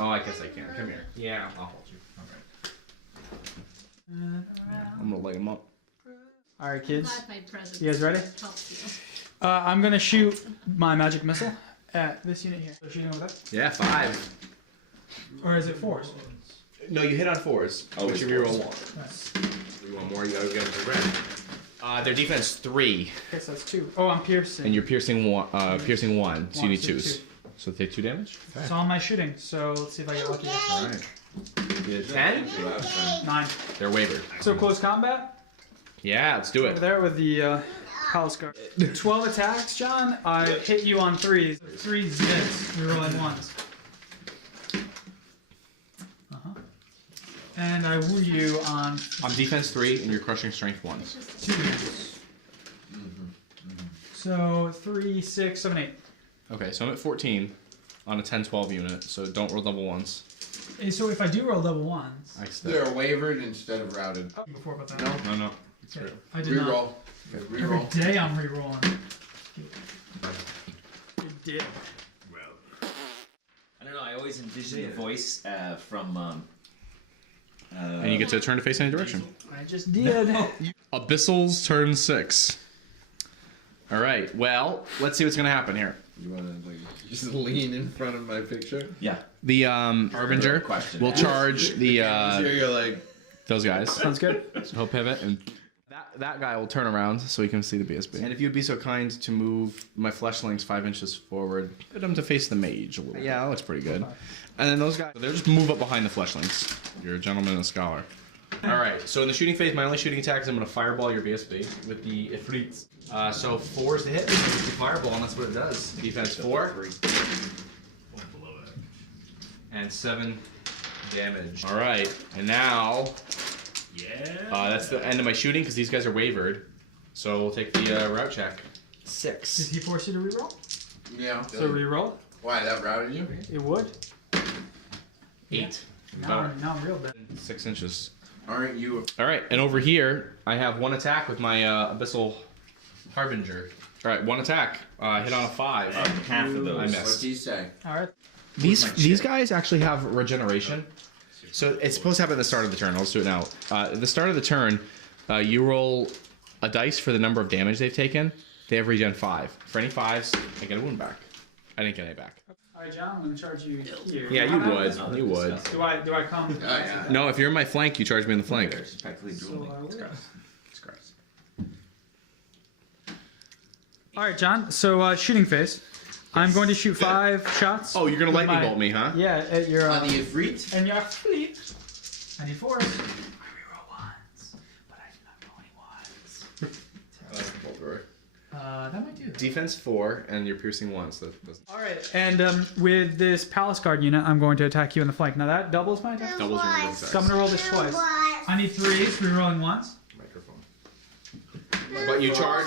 Oh, I guess I can. Come here. Yeah, I'll hold you. All right. I'm gonna light him up. All right, kids. My presence You guys ready? helps I'm gonna shoot my magic missile at this unit here. So shooting with that? Yeah, 5. Or is it 4s? No, you hit on 4s. Oh, but you reroll 1. Yes. You want more? You gotta go to the red. Their defense 3. Okay, so that's 2. Oh, I'm piercing. And you're piercing 1. Piercing 1. So you need so 2s. So take 2 damage. Okay. So on my shooting. So let's see if I get lucky. All right. You did 10. 9. They're wavered. So close combat. Yeah, let's do Over it. there with the palace guard. 12 attacks, John. I hit you on 3s. 3s hits. You're rolling 1s. And I wound you on defense 3, and you're crushing strength 1. 2s. So 3, 6, 7, 8. Okay, so I'm at 14 on a 10-12 unit, so don't roll double 1s. So if I do roll double 1s, they're wavered instead of routed. Before about that. No. It's real. I did not. Reroll. Okay, reroll. Every day I'm rerolling. Good dick. I don't know. I always envision the voice from. And you get to turn to face any direction. I just did. Abyssal's turn 6. All right. Well, let's see what's gonna happen here. You wanna just lean in front of my picture? Yeah. The Harbinger will charge the You're like those guys. Sounds good. So he'll pivot, and that guy will turn around so he can see the BSB. And if you'd be so kind to move my fleshlings 5 inches forward, get them to face the mage a little bit. Yeah, that looks pretty good. And then those guys, they'll just move up behind the fleshlings. You're a gentleman and a scholar. All right, so in the shooting phase, my only shooting attack is I'm going to fireball your BSB with the Ifrits. So 4 is to hit, it's the fireball, and that's what it does. Defense 4. And 7 damage. All right, and now... that's the end of my shooting because these guys are wavered. So we'll take the route check. 6. Did he force you to reroll? yeah. So reroll? Why that routed you? It would. 8. Now I'm real bad. 6 inches. Aren't you? All right, and over here I have 1 attack with my Abyssal Harbinger. All right, 1 attack. Hit on a 5. Half of those. I missed. What's he say? All right. These guys actually have regeneration. So it's supposed to happen at the start of the turn. Let's do it now. At the start of the turn, you roll a dice for the number of damage they've taken. They have regen 5. For any 5s, I get a wound back. I didn't get any back. All right, John. I'm gonna charge you here. Yeah, you would. You would. Do I come? Oh, yeah. No, if you're in my flank, you charge me in the flank. It's practically drooling. It's gross. It's gross. All right, John. So shooting phase. I'm going to shoot 5 shots. Oh, you're gonna with lightning bolt me, huh? Yeah, at your On the Ifrit? and your fleet. I need 4s. I reroll 1s, but I do not roll any 1s. That might do it. Defense 4, and you're piercing 1, so that doesn't... All right, and with this palace guard unit, I'm going to attack you in the flank. Now that doubles my attack. Doubles your wound So I'm gonna roll this twice. I need 3s. Rerolling 1s. Microphone. But you charge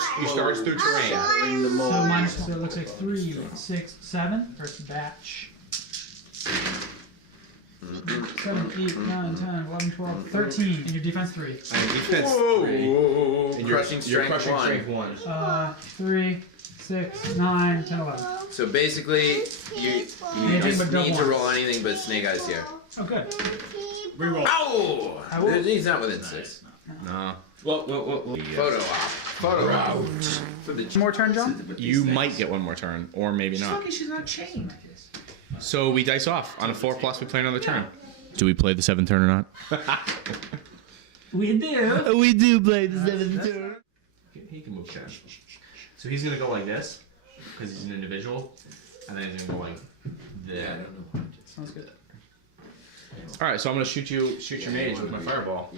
through terrain. So minus, so it looks like 3, 6, 7. First batch. 7, 8, 9, 10, 11, 12, 13. And your defense 3. And defense 3. And Crushing you're strength crushing 1. strength 1. 3, 6, 9, 10, 11. So basically, you Anything but just need to double roll anything but Snake Eyes here. Oh, good. Reroll. Ow! I will- He's not within 6. No. Photo op. Photo op. For the One more turn, John? You might get one more turn, or maybe not. Lucky she's not chained. So we dice off. On a 4+, we play another turn. Do we play the 7th turn or not? We do. We do play the 7th turn. He can move 10. So he's going to go like this, because he's an individual, and then he's going to go like this. I don't know. Sounds good. Alright, so I'm going to shoot your mage with my fireball.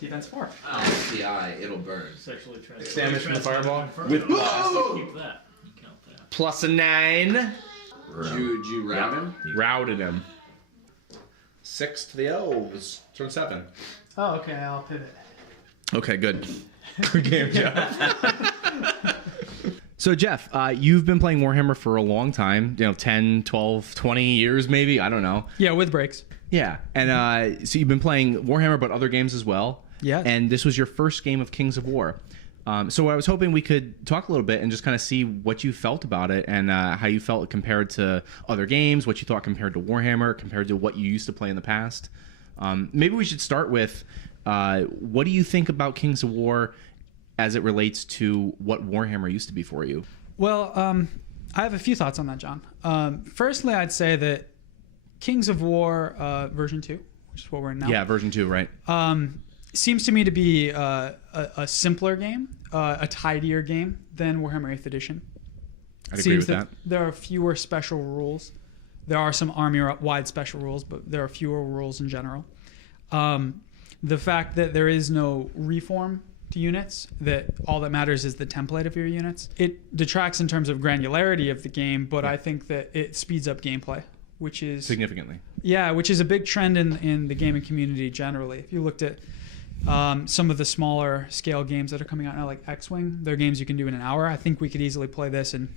Defense 4. Oh, the eye, it'll burn. Sexually transmitted. Damage from the fireball? With blast. Keep that. You count that. Plus a 9. Did you rout him? Routed him. 6 to the elves. Turn 7. Oh, okay. I'll pivot. Okay, good. Good game, Jeff. So, Jeff, you've been playing Warhammer for a long time. 10, 12, 20 years maybe. I don't know. Yeah, with breaks. Yeah. And so you've been playing Warhammer, but other games as well. Yeah. And this was your first game of Kings of War. So I was hoping we could talk a little bit and just kind of see what you felt about it and how you felt compared to other games, what you thought compared to Warhammer, compared to what you used to play in the past. Maybe we should start with what do you think about Kings of War as it relates to what Warhammer used to be for you? Well, I have a few thoughts on that, John. Firstly, I'd say that Kings of War version 2, which is what we're in now. Yeah, version 2, right. Seems to me to be a simpler game, a tidier game than Warhammer 8th Edition. I'd agree with that. There are fewer special rules. There are some army-wide special rules, but there are fewer rules in general. The fact that there is no reform to units, that all that matters is the template of your units, it detracts in terms of granularity of the game, but I think that it speeds up gameplay, which is... Significantly. Yeah, which is a big trend in the gaming community generally. If you looked at some of the smaller scale games that are coming out now, like X-Wing, they're games you can do in an hour. I think we could easily play this in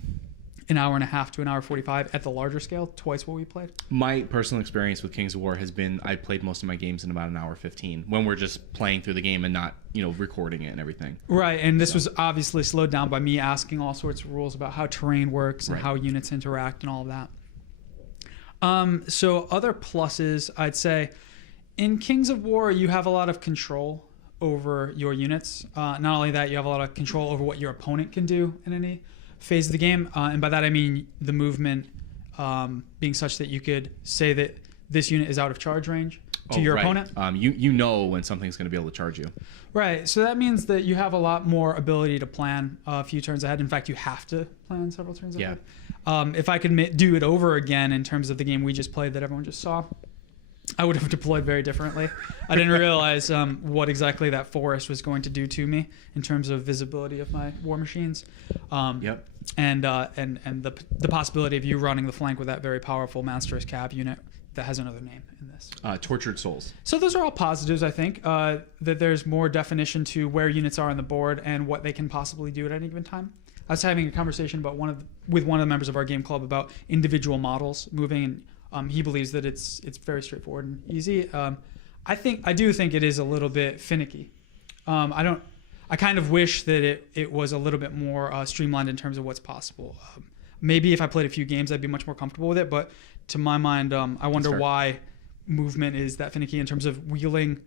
an hour and a half to an hour 45 at the larger scale, twice what we played. My personal experience with Kings of War has been I played most of my games in about an hour 15 when we're just playing through the game and not, recording it and everything. Right, and this was obviously slowed down by me asking all sorts of rules about how terrain works and how units interact and all of that. So other pluses, I'd say, in Kings of War, you have a lot of control over your units. Not only that, you have a lot of control over what your opponent can do in any phase of the game. And by that, I mean the movement being such that you could say that this unit is out of charge range to your opponent. You know when something's going to be able to charge you. Right. So that means that you have a lot more ability to plan a few turns ahead. In fact, you have to plan several turns ahead. If I could do it over again in terms of the game we just played that everyone just saw, I would have deployed very differently. I didn't realize what exactly that forest was going to do to me in terms of visibility of my war machines. And the possibility of you running the flank with that very powerful monstrous cab unit that has another name in this. Tortured Souls. So those are all positives, I think, that there's more definition to where units are on the board and what they can possibly do at any given time. I was having a conversation with one of the members of our game club about individual models moving, and he believes that it's very straightforward and easy. I do think it is a little bit finicky. I kind of wish that it was a little bit more streamlined in terms of what's possible. Maybe if I played a few games, I'd be much more comfortable with it. But to my mind, I wonder why movement is that finicky in terms of pivoting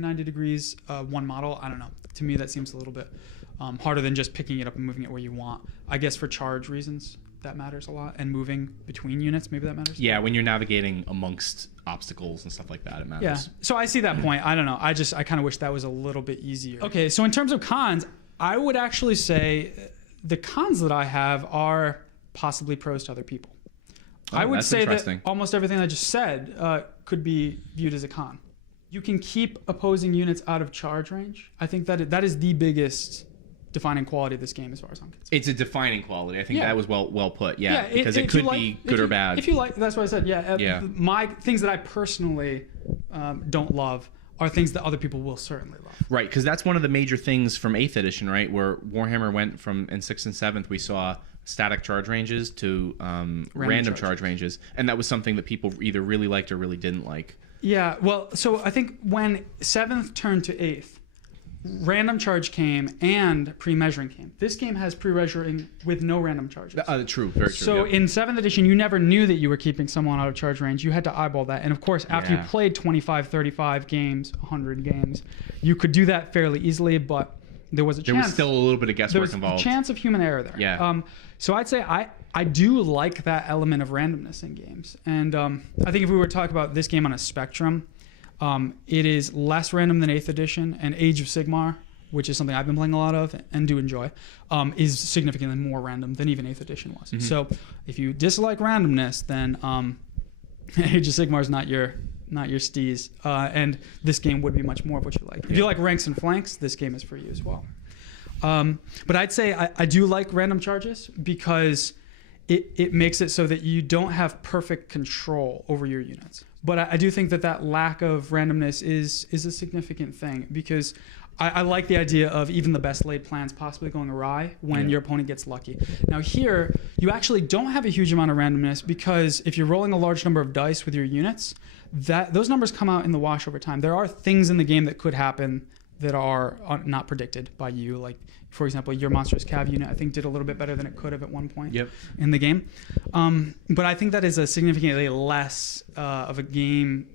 90 degrees one model. I don't know. To me, that seems a little bit harder than just picking it up and moving it where you want. I guess for charge reasons, that matters a lot. And moving between units, maybe that matters. Yeah, when you're navigating amongst obstacles and stuff like that, it matters. Yeah, so I see that point. I don't know. I kind of wish that was a little bit easier. Okay, so in terms of cons, I would actually say the cons that I have are possibly pros to other people. I would say that almost everything I just said could be viewed as a con. You can keep opposing units out of charge range. I think that is the biggest defining quality of this game as far as I'm concerned. It's a defining quality. I think that was well put. Yeah, because it could be good or bad. If you like, that's what I said. My things that I personally don't love are things that other people will certainly love. Right, because that's one of the major things from 8th edition, right? Where Warhammer went from, in 6th and 7th, we saw static charge ranges to random charge ranges. And that was something that people either really liked or really didn't like. Yeah, well, so I think when 7th turned to 8th, random charge came and pre-measuring came. This game has pre-measuring with no random charges. True, very true. So in 7th edition, you never knew that you were keeping someone out of charge range. You had to eyeball that. And of course, after you played 25, 35 games, 100 games, you could do that fairly easily, but there was a chance. There was still a little bit of guesswork involved. There was a chance of human error there. Yeah. So I'd say I do like that element of randomness in games. And I think if we were to talk about this game on a spectrum, it is less random than 8th edition, and Age of Sigmar, which is something I've been playing a lot of and do enjoy, is significantly more random than even 8th edition was. Mm-hmm. So if you dislike randomness, then Age of Sigmar is not your steez, and this game would be much more of what you like. If you like ranks and flanks, this game is for you as well. But I'd say I do like random charges because it makes it so that you don't have perfect control over your units. But I do think that lack of randomness is a significant thing because I like the idea of even the best laid plans possibly going awry when your opponent gets lucky. Now here, you actually don't have a huge amount of randomness because if you're rolling a large number of dice with your units, those numbers come out in the wash over time. There are things in the game that could happen that are not predicted by you. Like, for example, your Monstrous Cav unit, I think, did a little bit better than it could have at one point in the game. But I think that is a significantly less of a game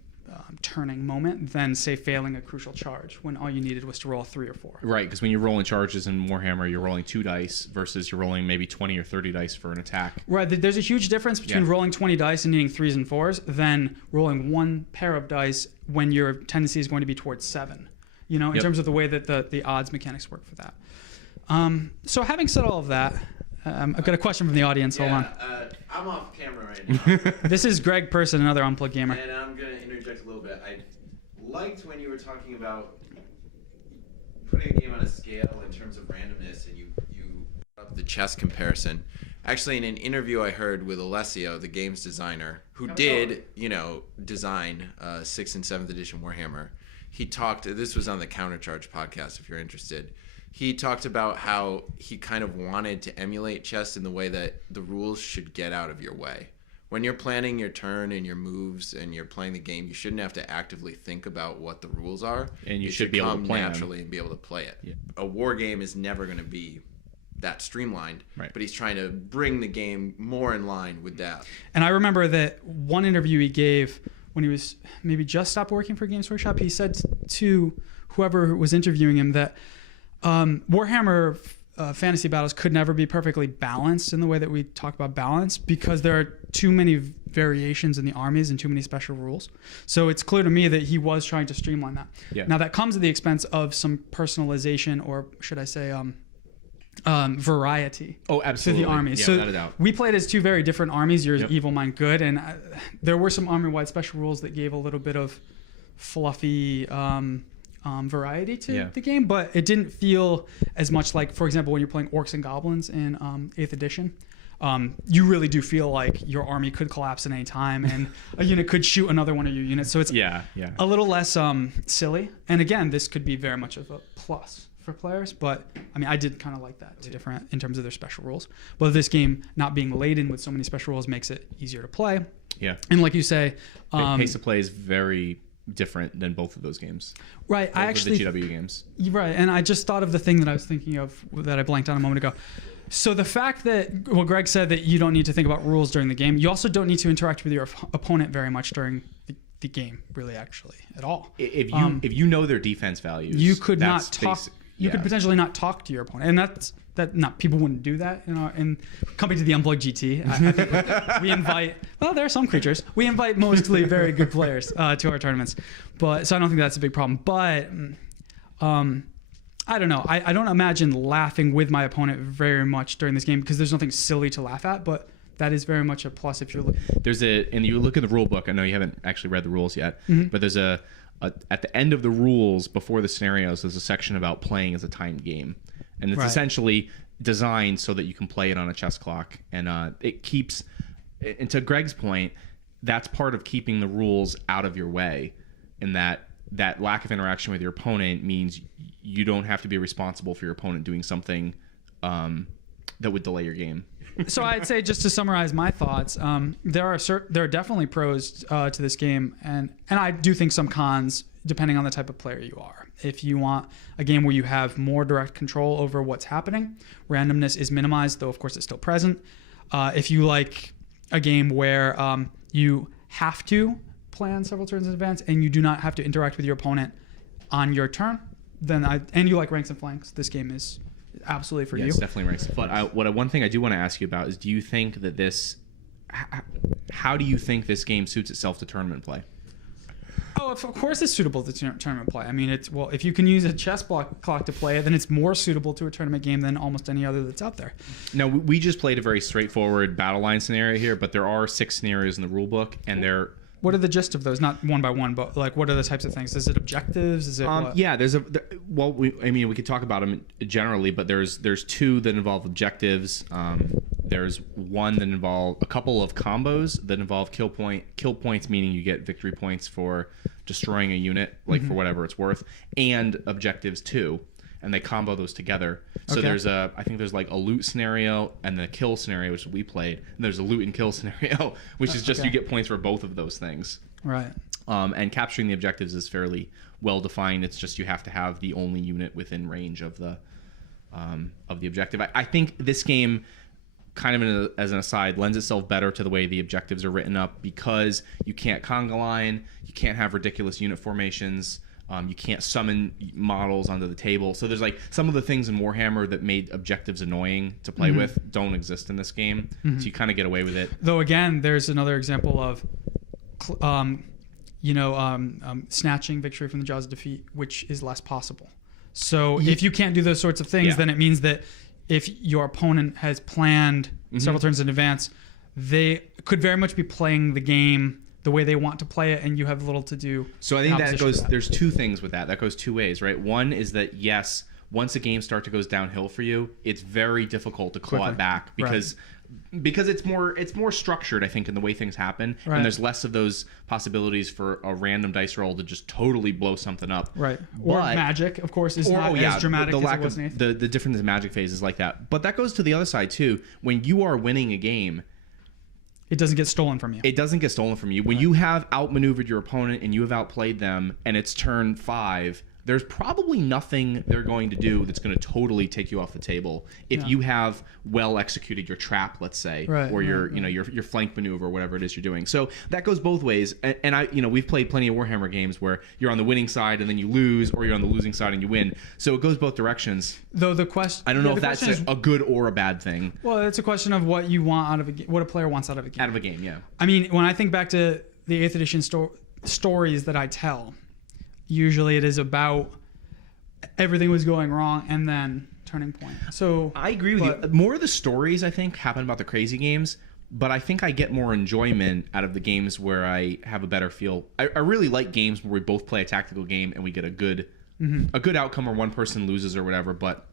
turning moment than, say, failing a crucial charge when all you needed was to roll 3 or 4. Right, because when you're rolling charges in Warhammer, you're rolling 2 dice versus you're rolling maybe 20 or 30 dice for an attack. Right, there's a huge difference between rolling 20 dice and needing 3s and 4s than rolling 1 pair of dice when your tendency is going to be towards 7. You know, in terms of the way that the odds mechanics work for that. So having said all of that, I've got a question from the audience. Hold on. I'm off camera right now. This is Greg Person, another Unplugged Gamer. And I'm going to interject a little bit. I liked when you were talking about putting a game on a scale in terms of randomness, and you brought up the chess comparison. Actually, in an interview I heard with Alessio, the games designer, who did, design 6th and 7th edition Warhammer, he talked, this was on the Countercharge podcast if you're interested, he talked about how he kind of wanted to emulate chess in the way that the rules should get out of your way. When you're planning your turn and your moves and you're playing the game, you shouldn't have to actively think about what the rules are. And you should be able to plan naturally and be able to play it. Yeah. A war game is never going to be that streamlined, but he's trying to bring the game more in line with that. And I remember that one interview he gave when he was maybe just stopped working for Games Workshop, he said to whoever was interviewing him that Warhammer fantasy battles could never be perfectly balanced in the way that we talk about balance because there are too many variations in the armies and too many special rules. So it's clear to me that he was trying to streamline that. Yeah. Now that comes at the expense of some personalization, or should I say variety. Oh, absolutely. To the armies. Yeah, so without a doubt. We played as 2 very different armies, yours evil, mine good, and there were some army-wide special rules that gave a little bit of fluffy variety to the game, but it didn't feel as much like, for example, when you're playing Orcs and Goblins in 8th edition, you really do feel like your army could collapse at any time and a unit could shoot another one of your units. So it's a little less silly. And again, this could be very much of a plus for players, but I mean, I did kind of like that. It's different in terms of their special rules. But this game not being laden with so many special rules makes it easier to play. Yeah. And like you say, pace of play is very different than both of those games. Right. Both of the GW games. Right. And I just thought of the thing that I was thinking of that I blanked on a moment ago. So the fact that, well, Greg said that you don't need to think about rules during the game. You also don't need to interact with your opponent very much during the game, really, actually, at all. If you know their defense values, you could not talk. You could potentially not talk to your opponent, and not people wouldn't do that. And coming to the Unplugged GT, I think we invite. Well, there are some creatures. We invite mostly very good players to our tournaments, so I don't think that's a big problem. But I don't know. I don't imagine laughing with my opponent very much during this game because there's nothing silly to laugh at. But that is very much a plus if you're. And you look at the rule book. I know you haven't actually read the rules yet, but there's at the end of the rules before the scenarios, there's a section about playing as a timed game, and it's essentially designed so that you can play it on a chess clock, and it keeps. And to Greg's point, that's part of keeping the rules out of your way, and that lack of interaction with your opponent means you don't have to be responsible for your opponent doing something that would delay your game. So I'd say, just to summarize my thoughts, there are definitely pros to this game, and I do think some cons depending on the type of player you are. If you want a game where you have more direct control over what's happening, randomness is minimized, though of course it's still present. If you like a game where you have to plan several turns in advance and you do not have to interact with your opponent on your turn, and you like ranks and flanks, this game is absolutely for you. It's definitely ranks. But one thing I do want to ask you about is, do you think that how do you think this game suits itself to tournament play? Oh, of course it's suitable to tournament play. I mean, if you can use a chess clock to play it, then it's more suitable to a tournament game than almost any other that's out there. Now, we just played a very straightforward battle line scenario here, but there are 6 scenarios in the rule book, and they're... What are the gist of those? Not one by one, but like, what are the types of things? Is it objectives? Is it what? Yeah, we could talk about them generally, but there's 2 that involve objectives. There's one that involve a couple of combos that involve kill points, meaning you get victory points for destroying a unit, like for whatever it's worth, and objectives too. And they combo those together. So there's I think there's like a loot scenario and the kill scenario, which we played. And there's a loot and kill scenario, which is just you get points for both of those things. Right. And capturing the objectives is fairly well defined. It's just you have to have the only unit within range of the objective. I think this game, kind of as an aside, lends itself better to the way the objectives are written up, because you can't conga line, you can't have ridiculous unit formations, you can't summon models onto the table. So there's like some of the things in Warhammer that made objectives annoying to play with don't exist in this game. So you kind of get away with it. Though again, there's another example of snatching victory from the jaws of defeat, which is less possible. So if you can't do those sorts of things, then it means that if your opponent has planned several turns in advance, they could very much be playing the game the way they want to play it, and you have little to do. So I think that goes, there's two things with that. That goes two ways, right? One is that, yes, once a game starts to goes downhill for you, it's very difficult to claw it back, because it's more structured, I think, in the way things happen, and there's less of those possibilities for a random dice roll to just totally blow something up. Right. Or magic, of course, is not as dramatic as it was in Eighth. The difference in magic phases like that. But that goes to the other side too. When you are winning a game, it doesn't get stolen from you. It doesn't get stolen from you. When you have outmaneuvered your opponent and you have outplayed them, and it's turn 5, there's probably nothing they're going to do that's going to totally take you off the table if you have well executed your trap, let's say, or your your flank maneuver, or whatever it is you're doing. So that goes both ways. And we've played plenty of Warhammer games where you're on the winning side and then you lose, or you're on the losing side and you win. So it goes both directions. Though the question, I don't know if that's a good or a bad thing. Well, it's a question of what you want out of a game, what a player wants out of a game. Out of a game, yeah. I mean, when I think back to the 8th edition stories that I tell, usually it is about everything was going wrong and then turning point. So I agree with you. More of the stories, I think, happen about the crazy games, but I think I get more enjoyment out of the games where I have a better feel. I really like games where we both play a tactical game and we get a good outcome, or one person loses or whatever, but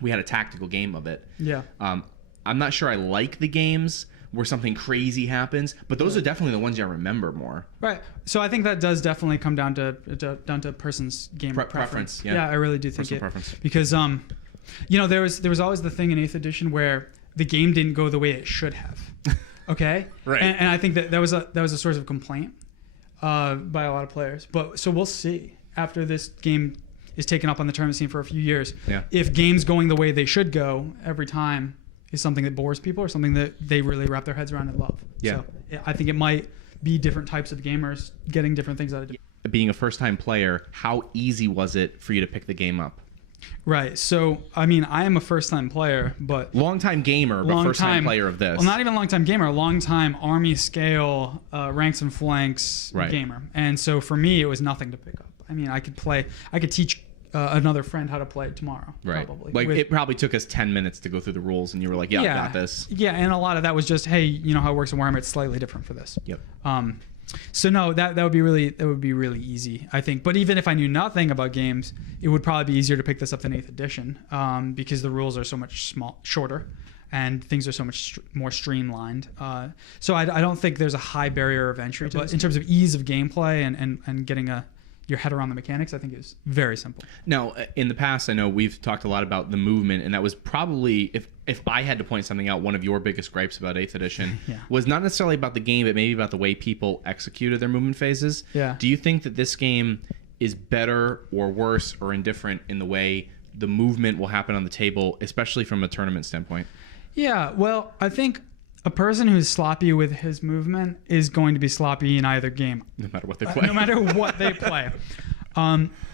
we had a tactical game of it. Yeah. I'm not sure I like the games where something crazy happens, but those are definitely the ones I remember more. Right. So I think that does definitely come down to person's game preference. Yeah, I really do think personal preference. Because there was always the thing in 8th edition where the game didn't go the way it should have. Okay. Right. And I think that was a source of complaint by a lot of players. But so we'll see after this game is taken up on the tournament scene for a few years. Yeah. If games going the way they should go every time is something that bores people, or something that they really wrap their heads around and love. Yeah. So I think it might be different types of gamers getting different things out of it. Being a first-time player, how easy was it for you to pick the game up? Right. So, I mean, I am a first-time player, but... Long-time gamer, but first-time player of this. Well, not even long-time gamer, long-time army scale, ranks and flanks gamer. And so for me, it was nothing to pick up. I mean, I could teach another friend how to play it tomorrow. Right. Probably. Like it probably took us 10 minutes to go through the rules, and you were like, "Yeah, I got this." Yeah, and a lot of that was just, hey, you know how it works in Warhammer. It's slightly different for this. Yep. So no, that would be really easy, I think. But even if I knew nothing about games, it would probably be easier to pick this up than 8th edition, because the rules are so much shorter, and things are so much more streamlined. So I don't think there's a high barrier of entry to it. In terms of ease of gameplay and getting your head around the mechanics, I think is very simple. Now, in the past, I know we've talked a lot about the movement, and that was probably, if I had to point something out, one of your biggest gripes about 8th edition was not necessarily about the game, but maybe about the way people executed their movement phases. Yeah. Do you think that this game is better or worse or indifferent in the way the movement will happen on the table, especially from a tournament standpoint? Yeah, well, I think a person who's sloppy with his movement is going to be sloppy in either game. No matter what they play. No matter what they play.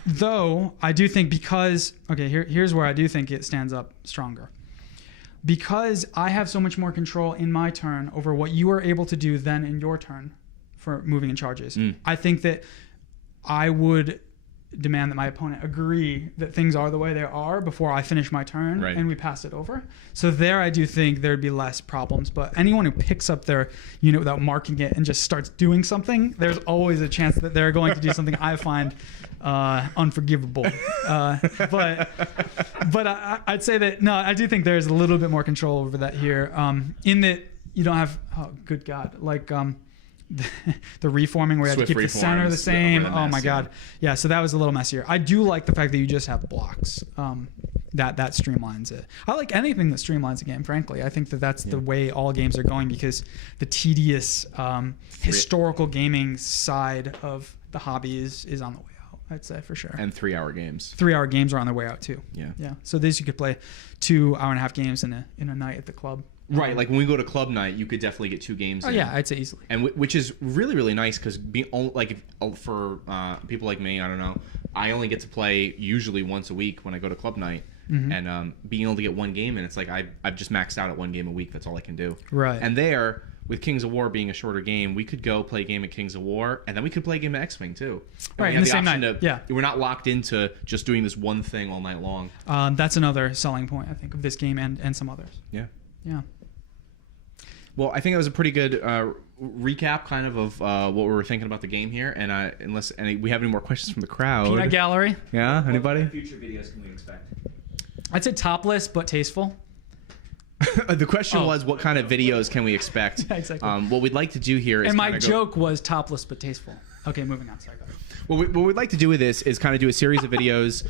Though, I do think here's where I do think it stands up stronger. Because I have so much more control in my turn over what you are able to do than in your turn for moving and charges. I think that I would demand that my opponent agree that things are the way they are before I finish my turn and we pass it over. So there I do think there'd be less problems. But anyone who picks up their unit without marking it and just starts doing something, there's always a chance that they're going to do something I find unforgivable. But I'd say that, no, I do think there's a little bit more control over that here, in that you don't have, oh, good God, like... the reforming where you have to keep the center the same. Oh my God. Yeah, so that was a little messier. I do like the fact that you just have blocks. that streamlines it. I like anything that streamlines a game, frankly. I think that that's the way all games are going, because the tedious historical gaming side of the hobby is on the way out, I'd say, for sure. And 3-hour games. 3-hour games are on their way out too. Yeah. Yeah. So this, you could play 2 hour-and-a-half games in a night at the club. Right, like when we go to club night, you could definitely get 2 games. Oh in. yeah, I'd say easily. And which is really, really nice, because for people like me, I don't know, I only get to play usually once a week when I go to club night, and being able to get 1 game in, it's like I've just maxed out at 1 game a week. That's all I can do. Right. And there, with Kings of War being a shorter game, we could go play a game at Kings of War, and then we could play a game at X-Wing too. And Right, we in have the same option night. to- Yeah. We're not locked into just doing this one thing all night long. That's another selling point, I think, of this game and some others. Yeah. Yeah. Well, I think that was a pretty good recap, kind of what we were thinking about the game here. And unless we have any more questions from the crowd, Peanut gallery. yeah, anybody? What future videos can we expect? I'd say topless but tasteful. The question Oh. was, what kind of videos can we expect? Yeah, exactly. What we'd like to do here is, And my kinda joke was topless but tasteful. Okay, moving on. Sorry. Go ahead. what we'd like to do with this is kind of do a series of videos.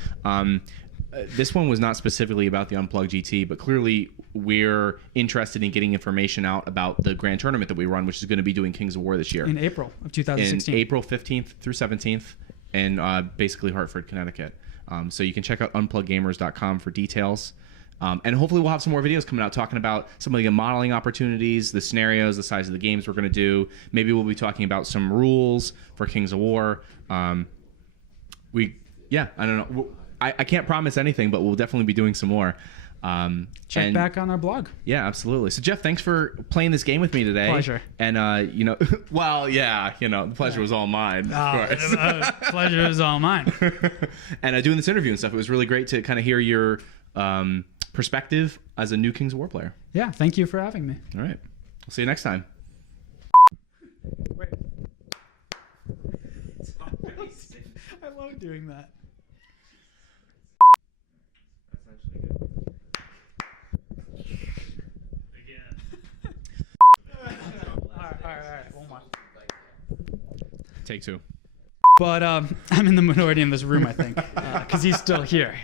This one was not specifically about the Unplugged GT, but clearly we're interested in getting information out about the grand tournament that we run, which is going to be doing Kings of War this year. In April of In 2016. April 15th through 17th in basically Hartford, Connecticut. So you can check out unpluggedgamers.com for details. And hopefully we'll have some more videos coming out talking about some of the modeling opportunities, the scenarios, the size of the games we're going to do. Maybe we'll be talking about some rules for Kings of War. I don't know. I can't promise anything, but we'll definitely be doing some more. Check back on our blog. Yeah, absolutely. So Jeff, thanks for playing this game with me today. Pleasure. And well, yeah, the pleasure was all mine, of course. Pleasure is all mine. And doing this interview and stuff, it was really great to kind of hear your perspective as a new Kings of War player. Yeah, thank you for having me. All right. We'll see you next time. Wait. I love doing that. All right. One more. Take 2. But I'm in the minority in this room, I think, because he's still here.